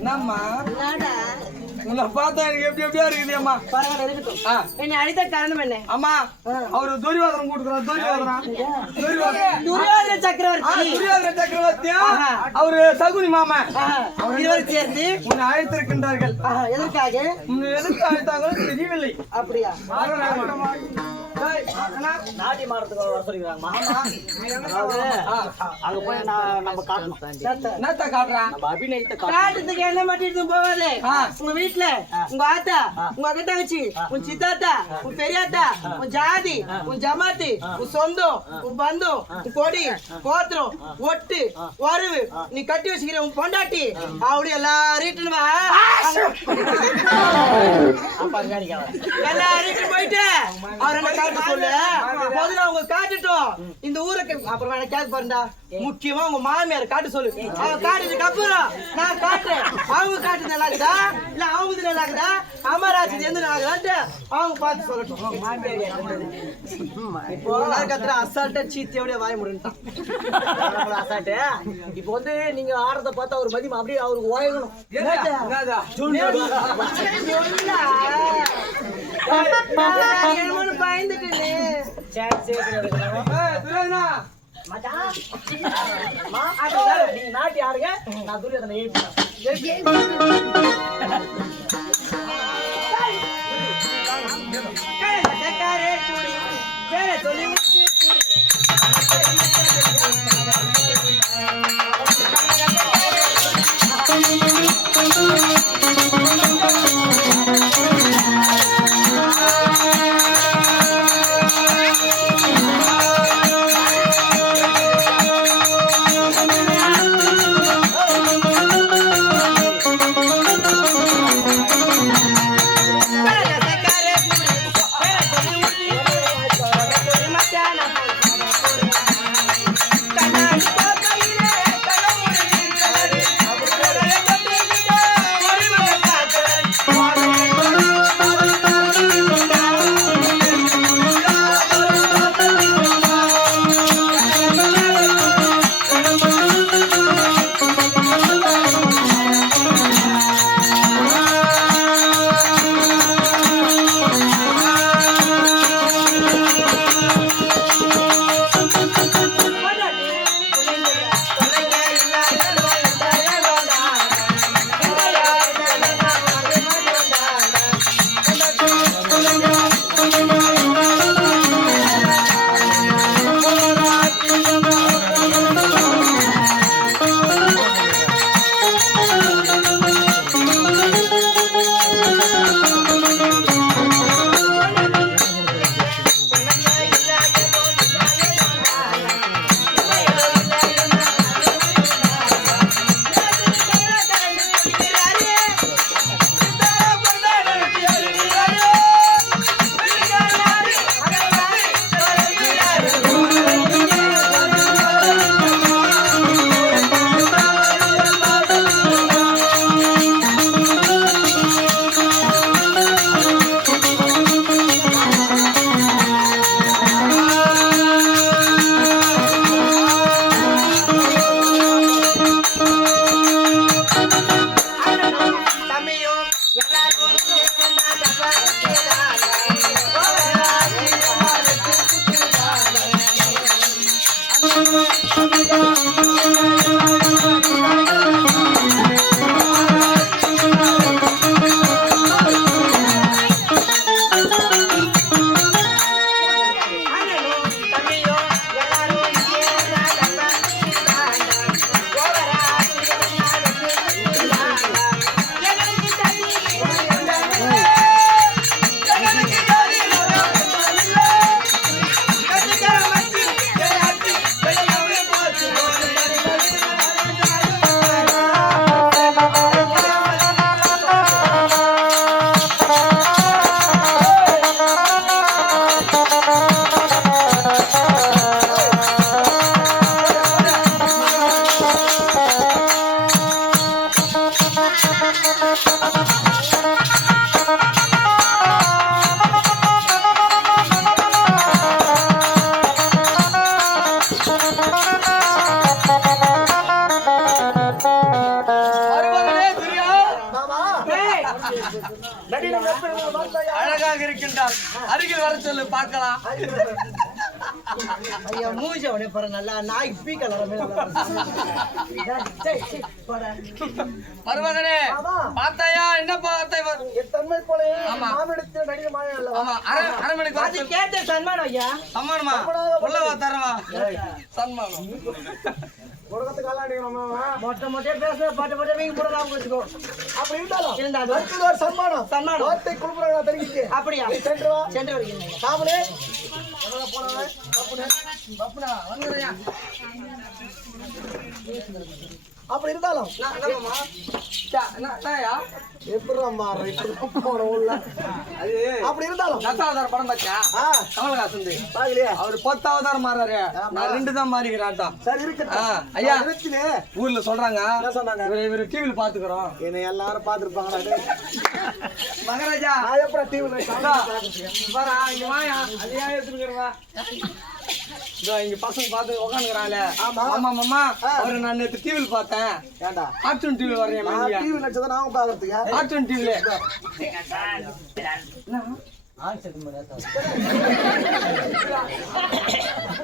என்னம்மா உன்னை பார்த்தா எனக்கு எப்படியா இருக்குது அம்மா. பரவாயில்ல இருக்கட்டும். என்னை அடித்த காரணம் என்ன? அம்மா அவரு துரியோதனம் கூட்டுக்கிறார். துரியோதன சக்கரவர்த்தி. துரியோதன சக்கரவர்த்தியா அவரு சகுனி மாமா இருவரும் சேர்ந்து உன்னை அழைத்திருக்கின்றார்கள். எதற்காக? உன்னை எதற்கு அழைத்தாங்களோ தெரியவில்லை. அப்படியா? நாட்டி மாறதுக்கு வர சொல்லிக்கிறாங்க. அங்க போய் நம்ம காட்டணும். என்னத்த காட்டுறான்? நம்ம அபிநயத்தை காட்டுறதுக்கு என்ன மாட்டிட்டு போவாது. உங்க வீட்டுல உங்க ஆத்தா, உங்க அக்கா தங்கச்சி, உன் சித்தாத்தா, உன் பெரியாத்தா, உன் ஜாதி, உன் ஜமாத்து, உன் சொந்தம், உன் பந்தம், உன் கொடி கோத்திரம் ஒட்டு வரவு நீ கட்டி வச்சுக்கிற உன் பொண்டாட்டி அப்படி எல்லாரும் வா. எல்லாரும் போயிட்டு அவர் என்ன காட்ட சொல்லு. முதல்ல அவங்க காட்டுட்டோம் இந்த ஊருக்கு. அப்புறம் என்ன கேட்க பாருண்டா, முக்கியமா உங்க மாமியார் காட்ட சொல்லு. அவங்க காட்டுறதுக்கு அப்புறம் நான் காட்டுறேன். அவங்க காட்டு நல்லா இருக்குதா இல்ல அவங்க நல்லா இருக்குதா, அமராட்சி எந்த நல்லா இருக்குதான்ட்டு அவங்க பார்த்து சொல்லட்டும். இப்போ கத்துற அசால்ட்டா சீத்தியோட வாய முடிட்டான். அசால்ட்டு இப்போ வந்து நீங்க ஆடுறத பார்த்தா ஒரு மதியம் அப்படியே அவருக்கு ஓயணும். பயந்துட்டு நீங்க நாட்டி ஆடுங்க, நான் துரியோதனை நடிகர் எப்படி பார்த்தாயா? அழகாக இருக்கின்றார். அருகில் வர சொல்லு பார்க்கலாம். ஐயா மூஞ்சி அவனே பாரு நல்லா நாய் பீ கலர் மருமகனே பார்த்தாயா? என்ன பார்த்தாய்? என் தன்மை போல ஆமா. மாமனிடத்தில் நடிகர் மாமன் அல்லவா? ஆமா, அரை மணிக்கு வர சொல்லு. கேட்ட சன்மானம் ஐயா. சம்மானமா? உள்ளவா தரவா? சன்மானம். உலகத்துக்கு அல்லாடிக்கிறோமா? மொட்டை மொட்டையா பேச பாட்டு பாட்டு வீங்க போடலாம் வச்சுக்கோ. அப்படி இருந்தாலும் இருந்தாலும் அடுத்தது ஒரு சன்மானம். சன்மானம். வார்த்தை குழுப்புறா தெரிவிக்கு. அப்படியா? சென்று வா. சென்று வருகிறேன். சாமலே. எவ்வளவு போனவன்? பப்புனே. பப்புனா வந்துறியா? அப்படி இருந்தாலும் என்னம்மா? என்னயா? எப்படிடா மாற இப்படி போற உள்ள. அது அப்படி இருந்தாலும் தசாவதார படம் பாத்தியா? ஆ கமலஹாசன். பாக்கலையா? அவர் 10 அவதாரம் மாறாரு. நான் 2 தான் மாறிக்கிறாட்டம். சரி இருக்கட்டும். ஐயா இருத்திலே ஊர்ல சொல்றாங்க என்ன சொன்னாங்க? இவரு டிவில பாத்துக்கிறோம். என்னை எல்லாரும் பாத்துருப்பாங்களா? மகாராஜா நான் எப்படா டிவில பாரா இங்க வாயா. அது ஏன் எடுத்துக்கிறவா? இதோ இங்க பசங்க பாத்து உட்காந்துக்கிறாங்களே. ஆமா. ஆமா மாமா அவரை நான் நேத்து டிவில பார்த்தேன். ஏண்டா கார்ட்டூன் டிவில வர்றேன். நான் டிவி நடிச்சதை நாங்க பாக்குறதுக்கு கார்ட்டூன் டிவில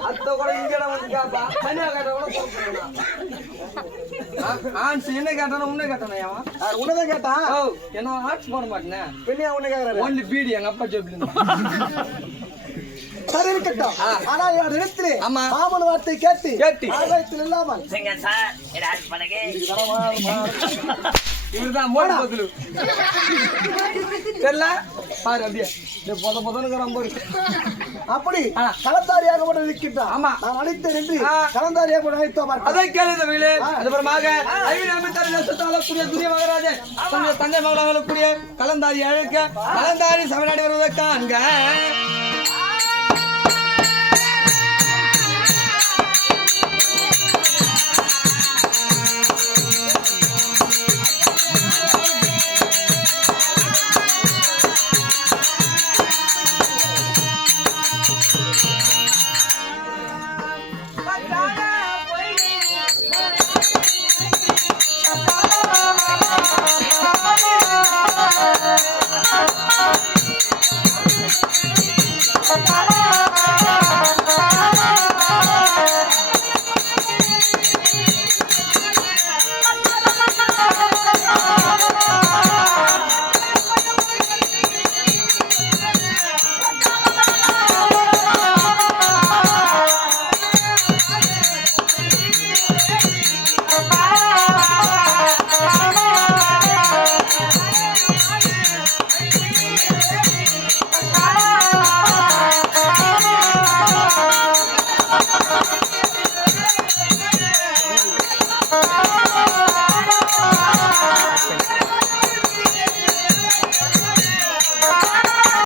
அத்த கூட இங்க வந்து கேப்பா. தனியா கேட்ட கூட சொல்றேன். ஆன்ஸ் என்ன கேட்டானோ உன்ன கேட்டானே அவன். உன்னதான் கேட்டான். ஓ என்ன ஆர்ட்ஸ் போட மாட்டேன். பெண்ணியா உன்ன கேக்குறாரு. ஒன்லி பீடி எங்க அப்பா ஜோப்ல. சரி இருக்கட்டும். ஆனா என் இடத்திலே ஆமா. மாமன் வார்த்தை கேட்டு கேட்டு. ஆதாயத்தில் இல்லாமல் இவர்தான் மோடி பதிலு. தெரியல பாரு அப்படியே பொதன்னு ரொம்ப இருக்கு. அப்படி கலந்தாரியாக கூட இருக்கின்றான். ஆமா. நான் அழைத்தேன் என்று கலந்தாரியாக கூட அழைத்தோம். அதை கேளுதவிலே அதுபுறமாக ஐவி நம்பித்தாரி சுத்தாலக்கூடிய துரிய மகராஜே தந்தை மகளாகக்கூடிய கலந்தாரி அழைக்க கலந்தாரி சமநாடி வருவதற்காக